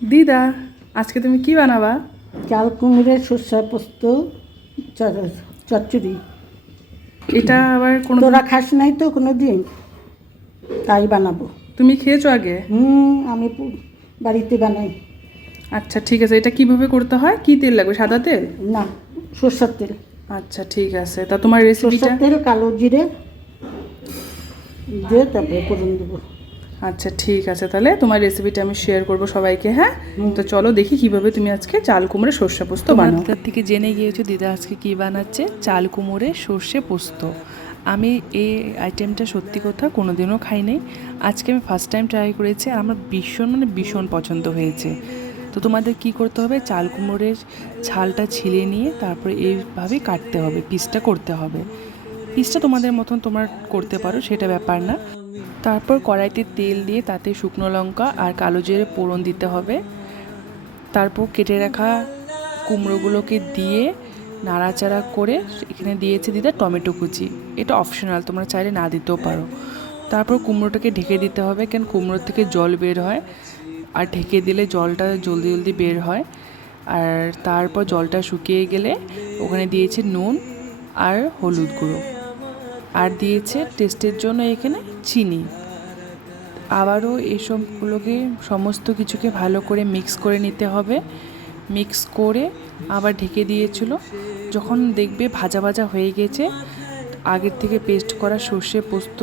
দিদা, আজকে তুমি কি বানাবা? চাল কুমড়োর সর্ষে পোস্ত চচ্চড়ি। এটা আবার কোনো তোরা খাস নাই তো কোনো দিন, তাই বানাবো। তুমি খেয়েছো আগে? আমি বাড়িতে বানাই। আচ্ছা ঠিক আছে, এটা কিভাবে করতে হয়? কি তেল লাগবে? সাদা তেল? না, সর্ষের তেল। আচ্ছা ঠিক আছে, তা তোমার রেসিপিটা? সর্ষের তেল, কালো জিরে দিয়ে তারপরে ফোড়ন দেবো। আচ্ছা ঠিক আছে, তাহলে তোমার রেসিপিটা আমি শেয়ার করব সবাইকে। হ্যাঁ, তো চলো দেখি কিভাবে তুমি আজকে চাল কুমড়ে সর্ষে পোস্ত বানাও। দিদার থেকে জেনে গিয়েছো দিদা আজকে কী বানাচ্ছে, চাল কুমড়ে সর্ষে পোস্ত। আমি এই আইটেমটা সত্যি কথা কোনোদিনও খাইনি, আজকে আমি ফার্স্ট টাইম ট্রাই করেছি। আমার ভীষণ পছন্দ হয়েছে। তো তোমাদের কি করতে হবে, চাল কুমড়োর ছালটা ছিলে নিয়ে তারপরে এইভাবে কাটতে হবে, পিসটা করতে হবে। পিসটা তোমাদের মতন তোমরা করতে পারো, সেটা ব্যাপার না। তারপর কড়াইতে তেল দিয়ে তাতে শুকনো লঙ্কা আর কালো জিরে ফোড়ন দিতে হবে। তারপর কেটে রাখা কুমড়োগুলোকে দিয়ে নাড়াচাড়া করে এখানে দিয়েছে দিদা টমেটো কুচি। এটা অপশনাল, তোমরা চাইলে না দিতেও পারো। তারপর কুমড়োটাকে ঢেকে দিতে হবে, কেন কুমড়োর থেকে জল বের হয়, আর ঢেকে দিলে জলটা জলদি বের হয়। আর তারপর জলটা শুকিয়ে গেলে ওখানে দিয়েছে নুন আর হলুদ গুঁড়ো, আর দিয়েছে টেস্টের জন্য এখানে চিনি। আবারও এসবগুলোকে সমস্ত কিছুকে ভালো করে মিক্স করে নিতে হবে। মিক্স করে আবার ঢেকে দিয়েছিল। যখন দেখবে ভাজা ভাজা হয়ে গেছে, আগের থেকে পেস্ট করা সর্ষে পোস্ত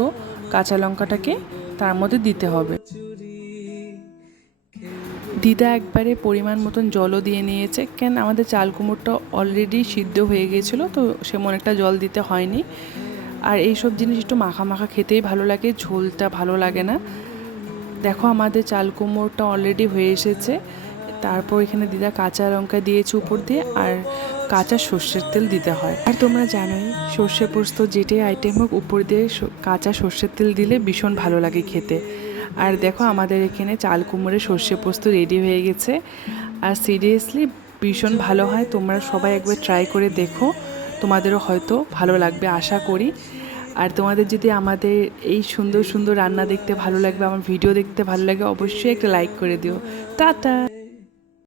কাঁচা লঙ্কাটাকে তার মধ্যে দিতে হবে। দিদা একবারে পরিমাণ মতন জলও দিয়ে নিয়েছে, কেন আমাদের চাল কুমড়োটা অলরেডি সিদ্ধ হয়ে গিয়েছিলো, তো সেমন একটা জল দিতে হয়নি। আর এইসব জিনিস একটু মাখা মাখা খেতেই ভালো লাগে, ঝোলটা ভালো লাগে না। দেখো আমাদের চাল কুমড়োটা অলরেডি হয়ে এসেছে। তারপর এখানে দিদা কাঁচা লঙ্কা দিয়েছে উপর দিয়ে, আর কাঁচা সর্ষের তেল দিতে হয়। আর তোমরা জানোই সর্ষে পোস্ত যেটাই আইটেম হোক উপর দিয়ে কাঁচা সর্ষের তেল দিলে ভীষণ ভালো লাগে খেতে। আর দেখো আমাদের এখানে চাল কুমড়োর সর্ষে পোস্ত রেডি হয়ে গেছে। আর সিরিয়াসলি ভীষণ ভালো হয়, তোমরা সবাই একবার ট্রাই করে দেখো, তোমাদেরও হয়তো ভালো লাগবে আশা করি। আর তোমাদের যদি আমাদের এই সুন্দর সুন্দর রান্না দেখতে ভালো লাগবে, আমার ভিডিও দেখতে ভালো লাগে, অবশ্যই একটা লাইক করে দিও। টাটা।